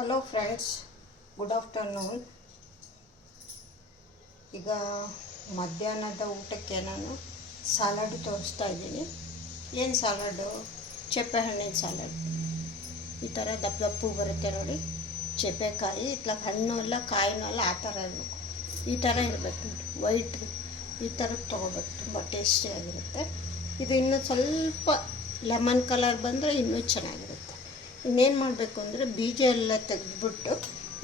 Hello friends good afternoon ಈಗ ಮಧ್ಯಾಹ್ನದ ಊಟಕ್ಕೆ ನಾನು ಸಾಲಡ್ ತೋರಿಸ್ತಾ ಇದ್ದೀನಿ. ಏನು ಸಾಲಡು ಚಪ್ಪೆ ಹಣ್ಣಿನ ಸಾಲಡ್ ಈ ಥರ ದಪ್ಪ ದಪ್ಪು ಬರುತ್ತೆ ನೋಡಿ. ಚಪ್ಪೆಕಾಯಿ ಇತ್ಲಾಗ ಹಣ್ಣು ಅಲ್ಲ, ಕಾಯಿನೂ ಅಲ್ಲ, ಆ ಥರ ಇರಬೇಕು. ಈ ಥರ ಇರಬೇಕು. ವೈಟ್ ಈ ಥರದ್ದು ತೊಗೋಬೇಕು. ತುಂಬ ಟೇಸ್ಟಿಯಾಗಿರುತ್ತೆ ಇದು ಇನ್ನೂ ಸ್ವಲ್ಪ ಲೆಮನ್ ಕಲರ್ ಬಂದರೆ ಇನ್ನೂ ಚೆನ್ನಾಗಿರುತ್ತೆ. ಇನ್ನೇನು ಮಾಡಬೇಕು ಅಂದರೆ ಬೀಜ ಎಲ್ಲ ತೆಗೆದ್ಬಿಟ್ಟು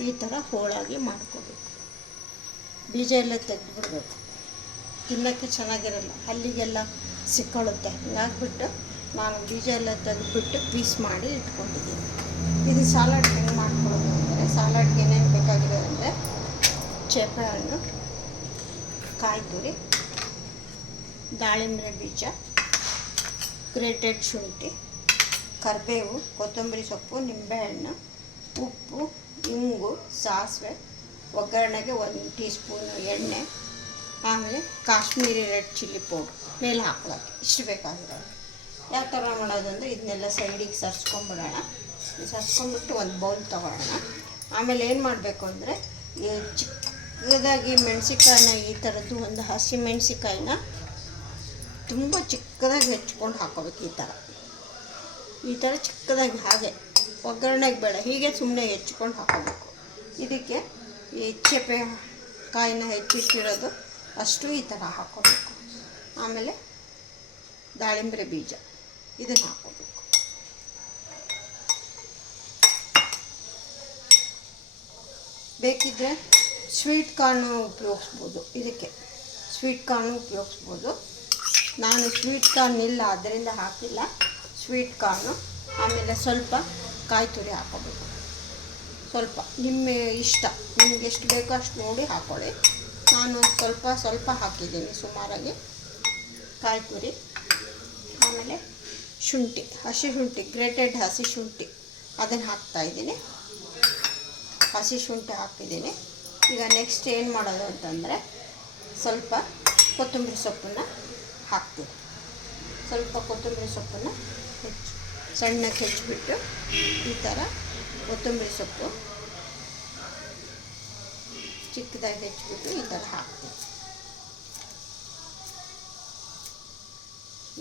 ಈ ಥರ ಹೋಳಾಗಿ ಮಾಡ್ಕೋಬೇಕು. ಬೀಜ ಎಲ್ಲ ತೆಗೆದ್ಬಿಡ್ಬೇಕು ತಿನ್ನೋಕ್ಕೆ ಚೆನ್ನಾಗಿರಲ್ಲ, ಅಲ್ಲಿಗೆಲ್ಲ ಸಿಕ್ಕೊಳ್ಳುತ್ತೆ. ಹಿಂಗಾಗ್ಬಿಟ್ಟು ನಾನು ಬೀಜ ಎಲ್ಲ ತೆಗೆದ್ಬಿಟ್ಟು ಪೀಸ್ ಮಾಡಿ ಇಟ್ಕೊಂಡಿದ್ದೀನಿ. ಇದು ಸಾಲಾಡ್ ಹೆಂಗೆ ಮಾಡ್ಕೊಳ್ಳೋದು ಅಂದರೆ ಸಾಲಾಡ್ಗೆ ಏನೇನು ಬೇಕಾಗಿದೆ ಅಂದರೆ ಚೇಪೆ ಹಣ್ಣು ಕಾಯಿ ತುರಿ ದಾಳಿಂಬೆ ಬೀಜ ಗ್ರೇಟೆಡ್ ಶುಂಠಿ ಕರಿಬೇವು, ಕೊತ್ತಂಬರಿ ಸೊಪ್ಪು, ನಿಂಬೆಹಣ್ಣು, ಉಪ್ಪು, ಇಂಗು, ಸಾಸಿವೆ, ಒಗ್ಗರಣೆಗೆ ಒಂದು ಟೀ ಸ್ಪೂನು ಎಣ್ಣೆ, ಆಮೇಲೆ ಕಾಶ್ಮೀರಿ ರೆಡ್ ಚಿಲ್ಲಿ ಪೌಡ್ರ್ ಮೇಲೆ ಹಾಕ್ಬೇಕು ಇಷ್ಟು ಬೇಕಾಗಿರೋದು. ಯಾವ ಥರ ಮಾಡೋದು ಅಂದರೆ ಇದನ್ನೆಲ್ಲ ಸೈಡಿಗೆ ಸರ್ಸ್ಕೊಂಬಿಡೋಣ. ಸರ್ಸ್ಕೊಂಬಿಟ್ಟು ಒಂದು ಬೌಲ್ ತೊಗೊಳ್ಳೋಣ. ಆಮೇಲೆ ಏನು ಮಾಡಬೇಕು ಅಂದರೆ ಚಿಕ್ಕದಾಗಿ ಮೆಣಸಿಕಾಯಿನ ಈ ಥರದ್ದು ಒಂದು ಹಸಿ ಮೆಣಸಿಕಾಯಿನ ತುಂಬ ಚಿಕ್ಕದಾಗಿ ಹೆಚ್ಕೊಂಡು ಹಾಕೋಬೇಕು ಈ ಥರ. ಈ ಥರ ಚಿಕ್ಕದಾಗಿ ಹಾಗೆ ಒಗ್ಗರಣೆಗೆ ಬೇಡ, ಹೀಗೆ ಸುಮ್ಮನೆ ಹೆಚ್ಕೊಂಡು ಹಾಕೋಬೇಕು. ಇದಕ್ಕೆ ಈ ಚೇಪೆ ಕಾಯಿನ ಹೆಚ್ಚಿಟ್ಟಿರೋದು ಅಷ್ಟು ಈ ಥರ ಹಾಕೋಬೇಕು. ಆಮೇಲೆ ದಾಳಿಂಬೆ ಬೀಜ, ಇದನ್ನು ಹಾಕೋಬೇಕು. ಬೇಕಿದ್ದರೆ ಸ್ವೀಟ್ ಕಾರ್ನು ಉಪಯೋಗಿಸ್ಬೋದು. ಇದಕ್ಕೆ ಸ್ವೀಟ್ ಕಾರ್ನು ಉಪಯೋಗಿಸ್ಬೋದು. ನಾನು ಸ್ವೀಟ್ ಕಾರ್ನ್ ಇಲ್ಲ, ಅದರಿಂದ ಹಾಕಿಲ್ಲ. ಸ್ವೀಟ್ ಕಾರ್ನು ಆಮೇಲೆ ಸ್ವಲ್ಪ ಕಾಯಿ ತುರಿ ಹಾಕೋಬೇಕು. ಸ್ವಲ್ಪ ನಿಮ್ಮ ಇಷ್ಟ, ನಿಮ್ಗೆ ಎಷ್ಟು ಬೇಕೋ ಅಷ್ಟು ನೋಡಿ ಹಾಕ್ಕೊಳ್ಳಿ ನಾನು ಸ್ವಲ್ಪ ಸ್ವಲ್ಪ ಹಾಕಿದ್ದೀನಿ ಸುಮಾರಾಗಿ ಕಾಯಿ ತುರಿ. ಆಮೇಲೆ ಶುಂಠಿ, ಹಸಿ ಶುಂಠಿ ಗ್ರೇಟೆಡ್ ಹಸಿ ಶುಂಠಿ, ಅದನ್ನು ಹಾಕ್ತಾಯಿದ್ದೀನಿ ಹಸಿ ಶುಂಠಿ ಹಾಕಿದ್ದೀನಿ. ಈಗ ನೆಕ್ಸ್ಟ್ ಏನು ಮಾಡೋದು ಅಂತಂದರೆ ಸ್ವಲ್ಪ ಕೊತ್ತಂಬರಿ ಸೊಪ್ಪನ್ನು ಹಾಕ್ತೀನಿ. ಸ್ವಲ್ಪ ಕೊತ್ತಂಬರಿ ಸೊಪ್ಪನ್ನು ಹೆಚ್ಚು. ಸಣ್ಣಕ್ಕೆ ಹೆಚ್ಚಿಬಿಟ್ಟು ಈ ಥರ ಕೊತ್ತಂಬರಿ ಸೊಪ್ಪು. ಚಿಕ್ಕದಾಗಿ ಹೆಚ್ಚಿಬಿಟ್ಟು ಈ ಥರ ಹಾಕ್ತೀನಿ.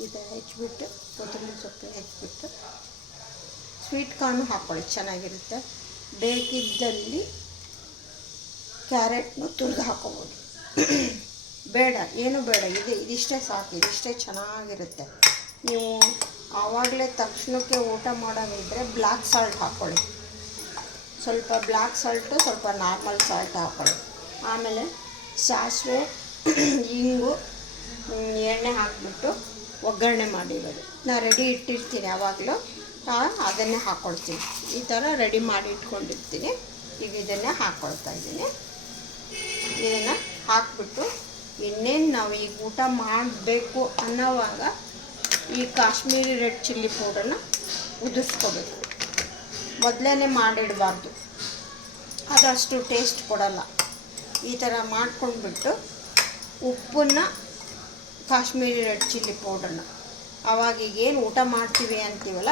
ಈ ಥರ ಹೆಚ್ಚಿಬಿಟ್ಟು ಕೊತ್ತಂಬರಿ ಸೊಪ್ಪು ಹೆಚ್ಚಿಬಿಟ್ಟು ಸ್ವೀಟ್ ಕಾರ್ನು ಹಾಕ್ಕೊಳ್ಳಿ, ಚೆನ್ನಾಗಿರುತ್ತೆ. ಬೇಕಿದ್ದಲ್ಲಿ ಕ್ಯಾರೆಟ್ನು ತುರಿದು ಹಾಕೋಬೋದು ಬೇಡ, ಏನು ಬೇಡ, ಇದೆ, ಇದಿಷ್ಟೇ ಸಾಕು, ಇದಿಷ್ಟೇ ಚೆನ್ನಾಗಿರುತ್ತೆ. ನೀವು ಆವಾಗಲೇ ತಕ್ಷಣಕ್ಕೆ ಊಟ ಮಾಡೋದಿದ್ದರೆ ಬ್ಲ್ಯಾಕ್ ಸಾಲ್ಟ್ ಹಾಕ್ಕೊಳ್ಳಿ ಸ್ವಲ್ಪ ಬ್ಲ್ಯಾಕ್ ಸಾಲ್ಟು, ಸ್ವಲ್ಪ ನಾರ್ಮಲ್ ಸಾಲ್ಟ್ ಹಾಕ್ಕೊಳ್ಳಿ ಆಮೇಲೆ ಸಾಸಿವೆ, ಇಂಗು ಎಣ್ಣೆ ಹಾಕಿಬಿಟ್ಟು ಒಗ್ಗರಣೆ ಮಾಡಿರೋದು. ನಾ ರೆಡಿ ಇಟ್ಟಿರ್ತೀನಿ ಯಾವಾಗಲೂ ಅದನ್ನೇ ಹಾಕ್ಕೊಳ್ತೀನಿ ಈ ಥರ ರೆಡಿ ಮಾಡಿ ಇಟ್ಕೊಂಡಿರ್ತೀನಿ. ಈಗ ಇದನ್ನೇ ಹಾಕ್ಕೊಳ್ತಾ ಇದ್ದೀನಿ. ಇದನ್ನು ಹಾಕ್ಬಿಟ್ಟು ಇನ್ನೇನು ನಾವು ಈಗ ಊಟ ಮಾಡಬೇಕು ಅನ್ನೋವಾಗ ಈ ಕಾಶ್ಮೀರಿ ರೆಡ್ ಚಿಲ್ಲಿ ಪೌಡರ್ನ ಉದುರಿಸ್ಕೋಬೇಕು. ಮೊದಲೇ ಮಾಡಿಡಬಾರ್ದು. ಅದಷ್ಟು ಟೇಸ್ಟ್ ಕೊಡಲ್ಲ. ಈ ಥರ ಮಾಡ್ಕೊಂಡ್ಬಿಟ್ಟು ಉಪ್ಪನ್ನು ಕಾಶ್ಮೀರಿ ರೆಡ್ ಚಿಲ್ಲಿ ಪೌಡರ್ನ ಆವಾಗ ಈಗೇನು ಊಟ ಮಾಡ್ತೀವಿ ಅಂತೀವಲ್ಲ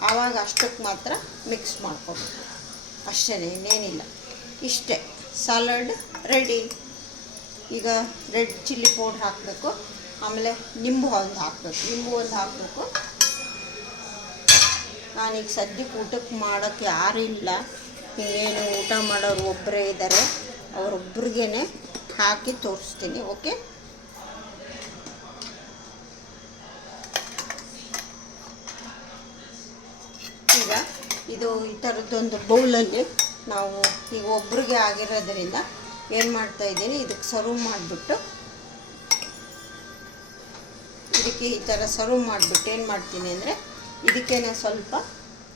ಆವಾಗ ಅಷ್ಟಕ್ಕೆ ಮಾತ್ರ ಮಿಕ್ಸ್ ಮಾಡ್ಕೋಬೇಕು. ಅಷ್ಟೇ ಇನ್ನೇನಿಲ್ಲ. ಇಷ್ಟೇ. Salad ready. ಈಗ ರೆಡ್ ಚಿಲ್ಲಿ ಪೌಡ್ರ್ ಹಾಕಬೇಕು. ಆಮೇಲೆ ನಿಂಬು ಒಂದು ಹಾಕಬೇಕು. ನಿಂಬು ಒಂದು ಹಾಕಬೇಕು. ನಾನೀಗ ಸದ್ಯಕ್ಕೆ ಊಟಕ್ಕೆ ಮಾಡೋಕ್ಕೆ ಯಾರೂ ಇಲ್ಲ. ಇನ್ನೇನು ಊಟ ಮಾಡೋರು ಒಬ್ಬರೇ ಇದ್ದಾರೆ. ಅವರೊಬ್ರಿಗೇ ಹಾಕಿ ತೋರಿಸ್ತೀನಿ, ಓಕೆ? ಈಗ ಇದು ಈ ಥರದ್ದೊಂದು ಬೌಲಲ್ಲಿ ನಾವು ಈಗ ಒಬ್ರಿಗೆ ಆಗಿರೋದ್ರಿಂದ ಏನು ಮಾಡ್ತಾ ಇದ್ದೀನಿ, ಇದಕ್ಕೆ ಸರ್ವ್ ಮಾಡಿಬಿಟ್ಟು ಇದಕ್ಕೆ ಈ ಥರ ಸರ್ವ್ ಮಾಡಿಬಿಟ್ಟು ಏನು ಮಾಡ್ತೀನಿ ಅಂದರೆ ಇದಕ್ಕೆ ನಾನು ಸ್ವಲ್ಪ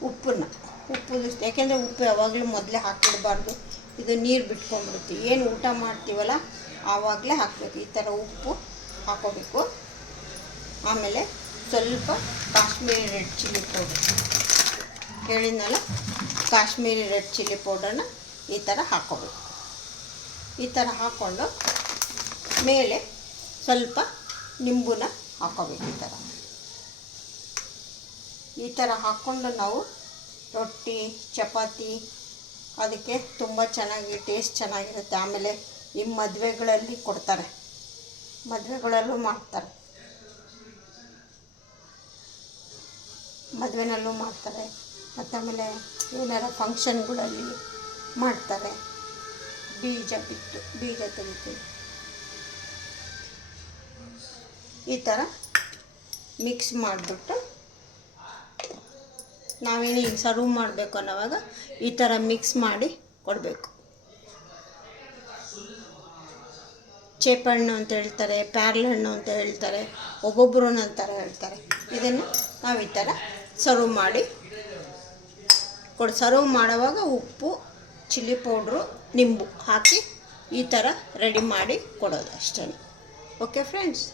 ಉಪ್ಪನ್ನು, ಉಪ್ಪು ಯಾಕೆಂದರೆ ಉಪ್ಪು ಯಾವಾಗಲೂ ಮೊದಲೇ ಹಾಕಿಡಬಾರ್ದು. ಇದು ನೀರು ಬಿಟ್ಕೊಂಡ್ಬಿಡುತ್ತೆ. ಏನು ಊಟ ಮಾಡ್ತೀವಲ್ಲ, ಆವಾಗಲೇ ಹಾಕಬೇಕು. ಈ ಥರ ಉಪ್ಪು ಹಾಕೋಬೇಕು. ಆಮೇಲೆ ಸ್ವಲ್ಪ ಕಾಶ್ಮೀರಿ ರೆಡ್ ಚಿಲ್ಲಿ ಪೌಡರ್. ಹೇಳಿದ್ನಲ್ಲ, ಕಾಶ್ಮೀರಿ ರೆಡ್ ಚಿಲ್ಲಿ ಪೌಡರ್ನ ಈ ಥರ ಹಾಕೋಬೇಕು. ಈ ಥರ ಹಾಕ್ಕೊಂಡು ಮೇಲೆ ಸ್ವಲ್ಪ ನಿಂಬುನ ಹಾಕ್ಕೋಬೇಕು ಈ ಥರ ಈ ಥರ ಹಾಕ್ಕೊಂಡು ನಾವು ರೊಟ್ಟಿ, ಚಪಾತಿ, ಅದಕ್ಕೆ ತುಂಬ ಚೆನ್ನಾಗಿ ಟೇಸ್ಟ್ ಚೆನ್ನಾಗಿರುತ್ತೆ. ಆಮೇಲೆ ಈ ಮದುವೆಗಳಲ್ಲಿ ಕೊಡ್ತಾರೆ. ಮದುವೆಗಳಲ್ಲೂ ಮಾಡ್ತಾರೆ. ಮದುವೆನಲ್ಲೂ ಮಾಡ್ತಾರೆ. ಮತ್ತು ಆಮೇಲೆ ಏನಾರ ಫಂಕ್ಷನ್ಗಳಲ್ಲಿ ಮಾಡ್ತಾರೆ. ಬೀಜ ಬಿಟ್ಟು, ಬೀಜ ತೆಗಿತೀವಿ ಈ ಥರ ಮಿಕ್ಸ್ ಮಾಡಿಬಿಟ್ಟು ನಾವೇನು ಈಗ ಸರ್ವ್ ಮಾಡಬೇಕು ಅನ್ನೋವಾಗ ಈ ಥರ ಮಿಕ್ಸ್ ಮಾಡಿ ಕೊಡಬೇಕು. ಚೇಪಣ್ಣು ಅಂತ ಹೇಳ್ತಾರೆ ಪ್ಯಾರ್ಲಹಣ್ಣು ಅಂತ ಹೇಳ್ತಾರೆ ಒಬ್ಬೊಬ್ಬರು ಒಂದೊಂದು ಹೇಳ್ತಾರೆ. ಇದನ್ನು ನಾವು ಈ ಥರ ಸರ್ವ್ ಮಾಡಿ ಕೊಡಿ. ಸರ್ವ್ ಮಾಡುವಾಗ ಉಪ್ಪು, ಚಿಲ್ಲಿ ಪೌಡ್ರು, ನಿಂಬು ಹಾಕಿ ಈ ಥರ ರೆಡಿ ಮಾಡಿ ಕೊಡೋದು ಅಷ್ಟೇ okay friends?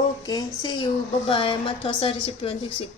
Okay see you bye ಮತ್ತು ಹೊಸ ರೆಸಿಪಿ ಒಂದಿಗೆ ಸಿಗ್ತೀವಿ